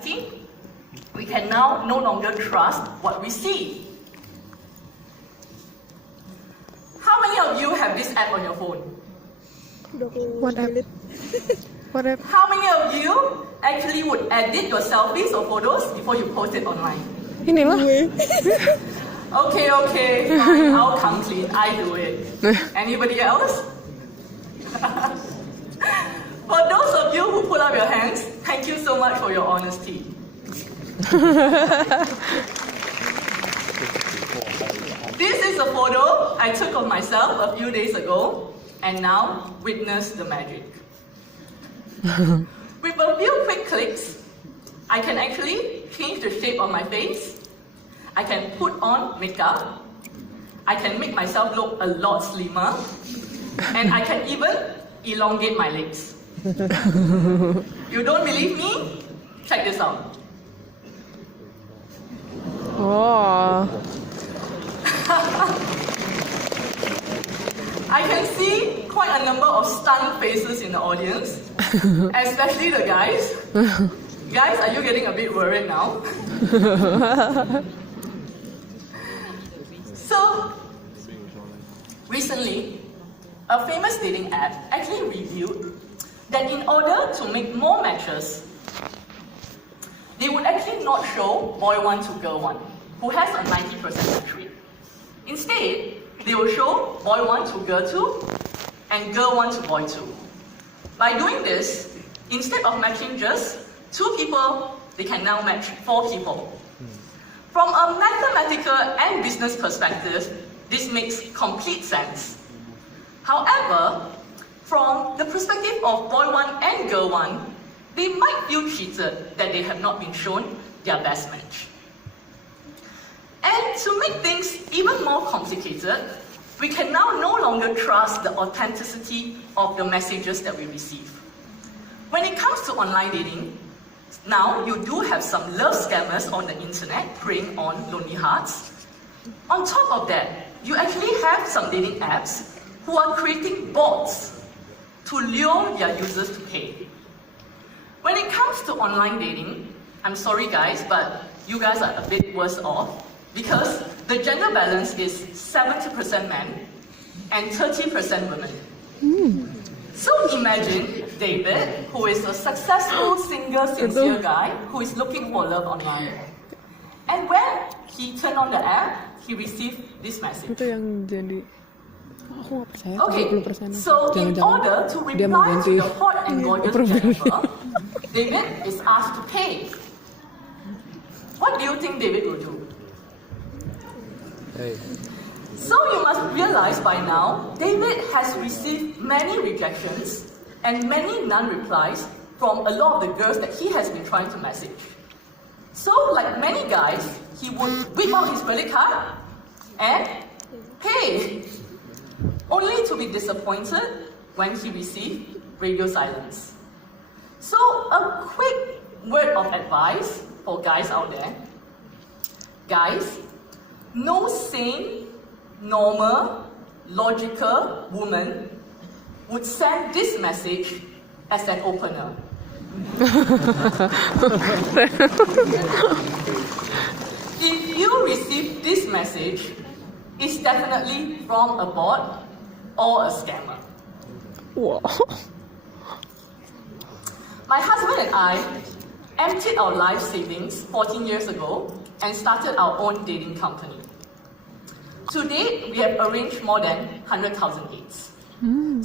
authenticity, we can now no longer trust what we see. How many of you have this app on your phone? What app? What app? How many of you actually would edit your selfies or photos before you post it online? Inilah. Okay, fine, I'll come clean, I do it. Anybody else? For those of you who put up your hands, thank you so much for your honesty. This is a photo I took of myself a few days ago, and now witness the magic. With a few quick clicks, I can actually change the shape of my face. I can put on makeup. I can make myself look a lot slimmer. And I can even elongate my legs. You don't believe me? Check this out. Oh. I can see quite a number of stunned faces in the audience, especially the guys. Guys, are you getting a bit worried now? So, recently, a famous dating app actually revealed that in order to make more matches, they would actually not show boy 1 to girl 1, who has a 90% match rate. Instead, they will show boy 1 to girl 2 and girl 1 to boy 2. By doing this, instead of matching just 2 people, they can now match 4 people. From a mathematical and business perspective, this makes complete sense. However, from the perspective of boy 1 and girl 1, they might feel cheated that they have not been shown their best match. And to make things even more complicated, we can now no longer trust the authenticity of the messages that we receive. When it comes to online dating, now you do have some love scammers on the internet preying on lonely hearts. On top of that, you actually have some dating apps who are creating bots to lure their users to pay. When it comes to online dating, I'm sorry guys, but you guys are a bit worse off because the gender balance is 70% men and 30% women. So imagine David, who is a successful, single, sincere guy who is looking for love online. And when he turned on the app, he received this message. Itu yang jadi aku nggak percaya. Okay, 70%. so in order to reply to the hot and gorgeous Jennifer, David is asked to pay. What do you think David will do? Hey. So you must realize by now, David has received many rejections and many non-replies from a lot of the girls that he has been trying to message. So like many guys, he would whip out his credit card and pay, only to be disappointed when he received radio silence. So a quick word of advice for guys out there. Guys, no sane, normal, logical woman would send this message as an opener. If you receive this message, it's definitely from a bot or a scammer. Wow. My husband and I emptied our life savings 14 years ago and started our own dating company. To date, we have arranged more than 100,000 dates.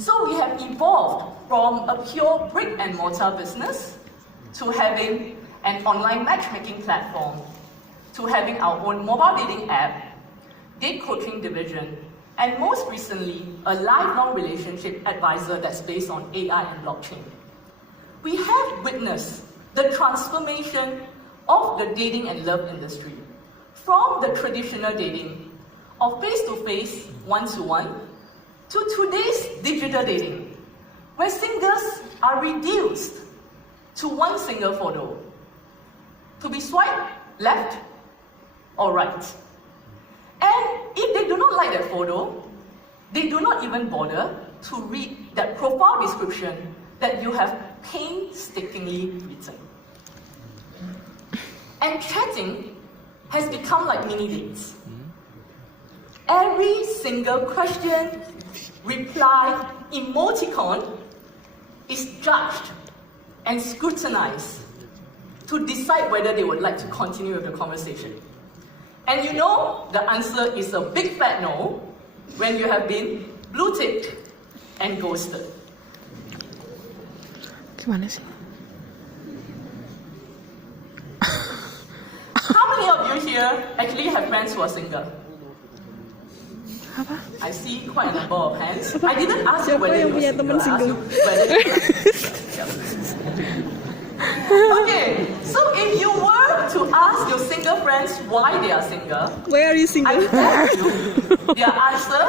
So we have evolved from a pure brick and mortar business to having an online matchmaking platform, to having our own mobile dating app, date coaching division, and most recently, a lifelong relationship advisor that's based on AI and blockchain. We have witnessed the transformation of the dating and love industry from the traditional dating of face-to-face, one-to-one, to today's digital dating, where singles are reduced to one single photo, to be swiped left or right. And if they do not like that photo, they do not even bother to read that profile description that you have painstakingly written. And chatting has become like mini dates. Every single question, reply, emoticon is judged and scrutinized to decide whether they would like to continue with the conversation. And you know the answer is a big fat no when you have been blue-ticked and ghosted. Gimana sih? How many of you here actually have friends who are single? Apa? I see quite a number of hands. I didn't ask you whether you were single. I asked you whether you were Okay, so if you were to ask your single friends why they are single, Why are you single? I tell you, their answer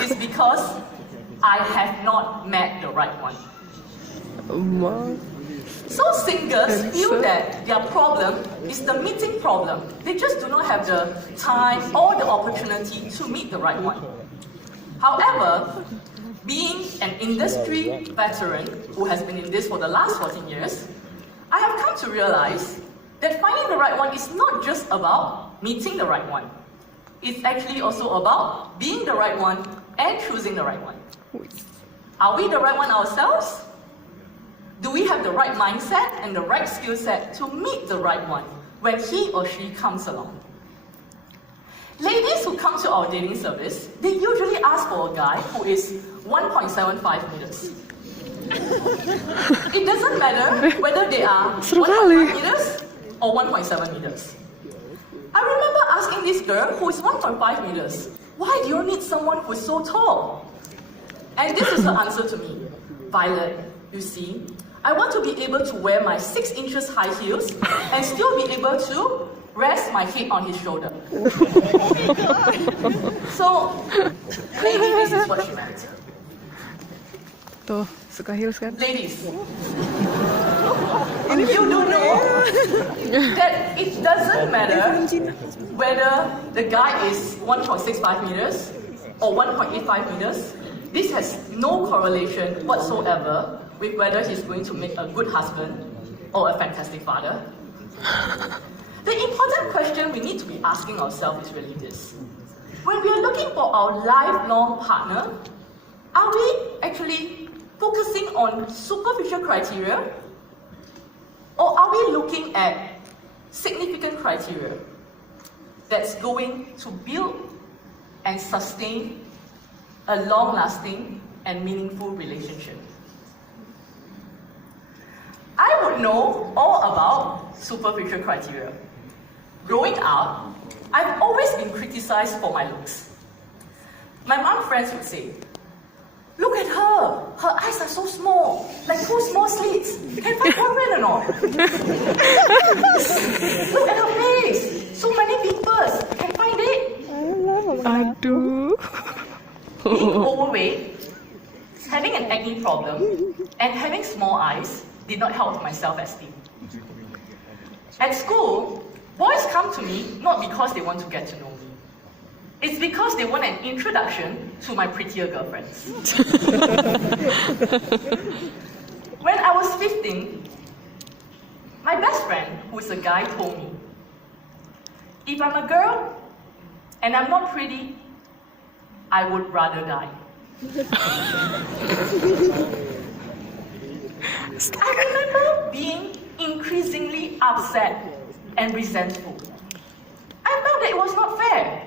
is because I have not met the right one. So singles feel that their problem is the meeting problem. They just do not have the time or the opportunity to meet the right one. However, being an industry veteran who has been in this for the last 14 years, I have come to realize that finding the right one is not just about meeting the right one. It's actually also about being the right one and choosing the right one. Are we the right one ourselves? Do we have the right mindset and the right skill set to meet the right one when he or she comes along? Ladies who come to our dating service, they usually ask for a guy who is 1.75 meters. It doesn't matter whether they are 1.5 meters or 1.7 meters. I remember asking this girl who is 1.5 meters, why do you need someone who is so tall? And this is her answer to me. Violet, you see, I want to be able to wear my 6 inches high heels and still be able to rest my head on his shoulder. So, maybe this is what she meant. Tuh, suka heels kan? Ladies, if you do know that it doesn't matter whether the guy is 1.65 meters or 1.85 meters, this has no correlation whatsoever with whether he's going to make a good husband or a fantastic father. The important question we need to be asking ourselves is really this. When we are looking for our lifelong partner, are we actually focusing on superficial criteria? Or are we looking at significant criteria that's going to build and sustain a long-lasting and meaningful relationship? I would know all about superficial criteria. Growing up, I've always been criticized for my looks. My mom friends would say, look at her, her eyes are so small, like 2 small slits. Can find boyfriend or not? Look at her face, so many pimples. Can find it? Aduh. Being overweight, having an acne problem, and having small eyes did not help my self-esteem. At school, boys come to me not because they want to get to know me. It's because they want an introduction to my prettier girlfriends. When I was 15, my best friend, who is a guy, told me, if I'm a girl and I'm not pretty, I would rather die. I remember being increasingly upset and resentful. I felt that it was not fair.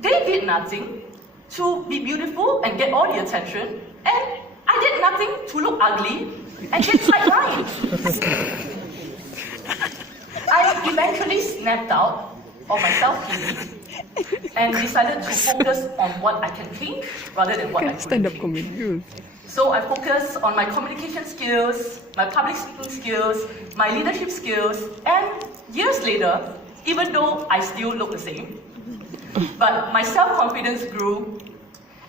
They did nothing to be beautiful and get all the attention, and I did nothing to look ugly and get sidelined. I eventually snapped out of my self-pity and decided to focus on what I can change rather than what I couldn't Stand-up change. comedy. So I focus on my communication skills, my public speaking skills, my leadership skills, and years later, even though I still look the same, but my self-confidence grew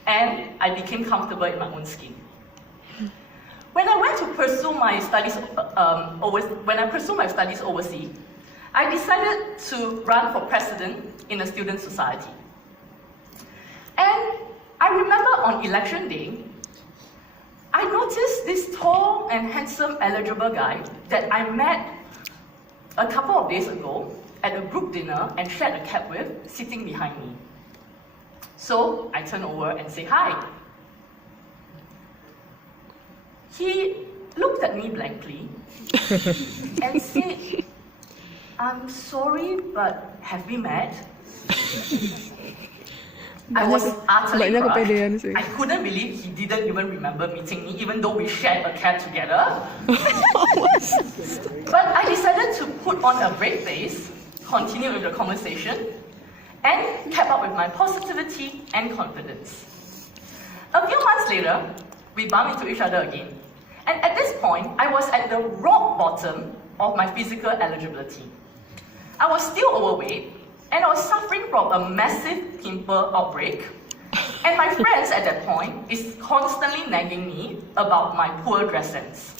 and I became comfortable in my own skin. When I went to pursue my studies overseas, I decided to run for president in a student society. And I remember on election day, I noticed this tall and handsome, eligible guy that I met a couple of days ago at a group dinner and shared a cab with sitting behind me. So I turn over and say hi. He looked at me blankly and said, "I'm sorry, but have we met?" I was utterly crushed. I couldn't believe he didn't even remember meeting me, even though we shared a cab together. But I decided to put on a brave face, continue with the conversation, and kept up with my positivity and confidence. A few months later, we bumped into each other again. And at this point, I was at the rock bottom of my physical eligibility. I was still overweight, and I was suffering from a massive pimple outbreak. And my friends at that point is constantly nagging me about my poor dress sense.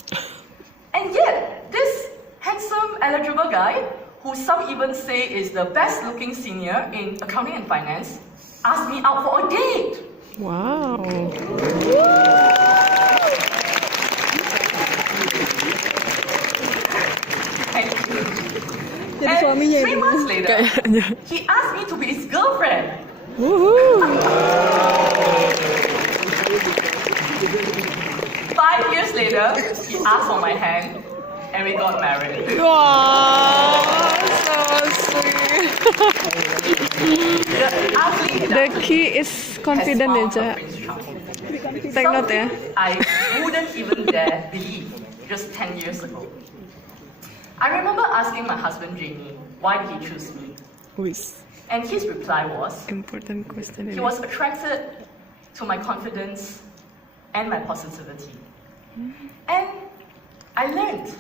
And yet, this handsome, eligible guy, who some even say is the best looking senior in accounting and finance, asked me out for a date. Wow. And 3 months later, he asked me to be his girlfriend. Woohoo! 5 years later, he asked for my hand, and we got married. Wow, so sweet. The key is confident aja. Take note ya. I wouldn't even dare believe just 10 years ago. I remember asking my husband Jamie, why did he choose me? And his reply was, Important question. he was attracted to my confidence and my positivity. And I learned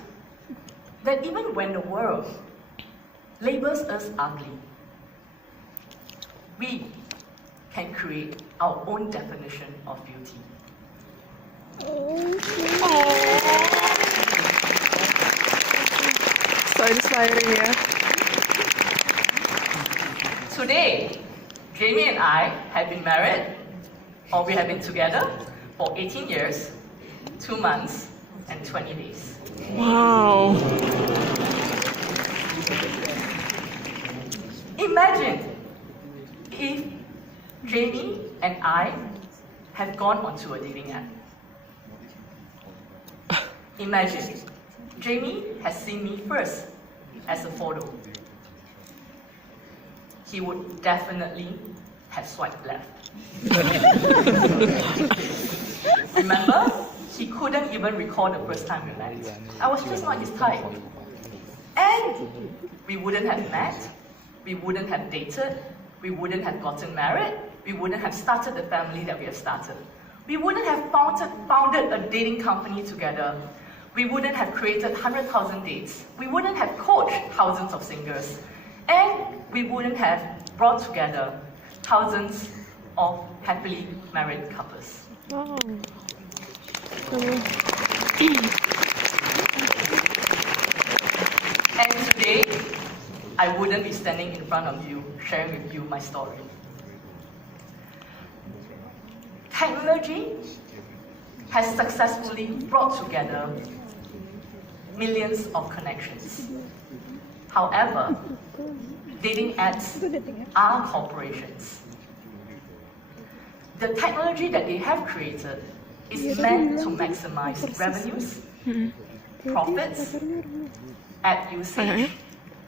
that even when the world labels us ugly, we can create our own definition of beauty. So inspiring ya. Today, Jamie and I have been married, or we have been together for 18 years, 2 months, and 20 days. Wow. Imagine if Jamie and I have gone onto a dating app. Imagine Jamie has seen me first as a photo. He would definitely have swiped left. Remember, he couldn't even recall the first time we met. I was just not his type. And we wouldn't have met, we wouldn't have dated, we wouldn't have gotten married, we wouldn't have started the family that we have started. We wouldn't have founded a dating company together. We wouldn't have created 100,000 dates. We wouldn't have coached thousands of singers. And we wouldn't have brought together thousands of happily married couples. Wow. And today, I wouldn't be standing in front of you, sharing with you my story. Technology has successfully brought together millions of connections. However, dating apps are corporations. The technology that they have created is meant to maximize revenues, profits, app usage,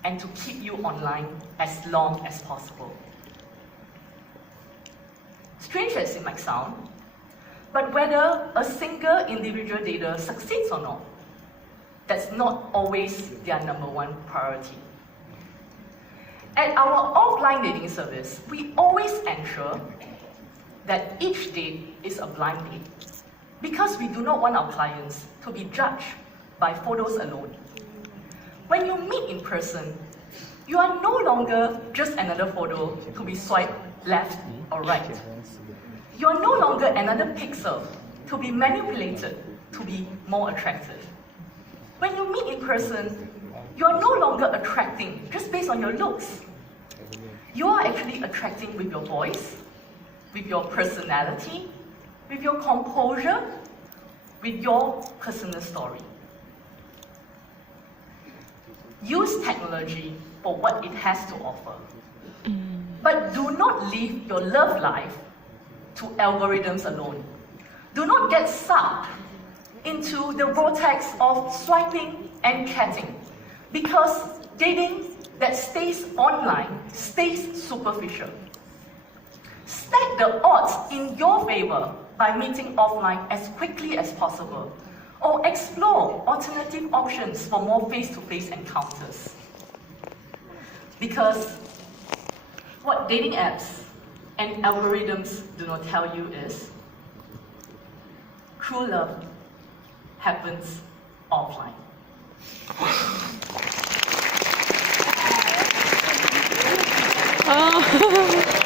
and to keep you online as long as possible. Strange as it might sound, but whether a single individual dater succeeds or not, that's not always their number one priority. At our offline dating service, we always ensure that each date is a blind date because we do not want our clients to be judged by photos alone. When you meet in person, you are no longer just another photo to be swiped left or right. You are no longer another pixel to be manipulated to be more attractive. When you meet in person, you are no longer attracting just based on your looks. You are actually attracting with your voice, with your personality, with your composure, with your personal story. Use technology for what it has to offer. But do not leave your love life to algorithms alone. Do not get sucked into the vortex of swiping and chatting, because dating that stays online stays superficial. Stack the odds in your favor by meeting offline as quickly as possible, or explore alternative options for more face-to-face encounters. Because what dating apps and algorithms do not tell you is true love happens offline. Oh.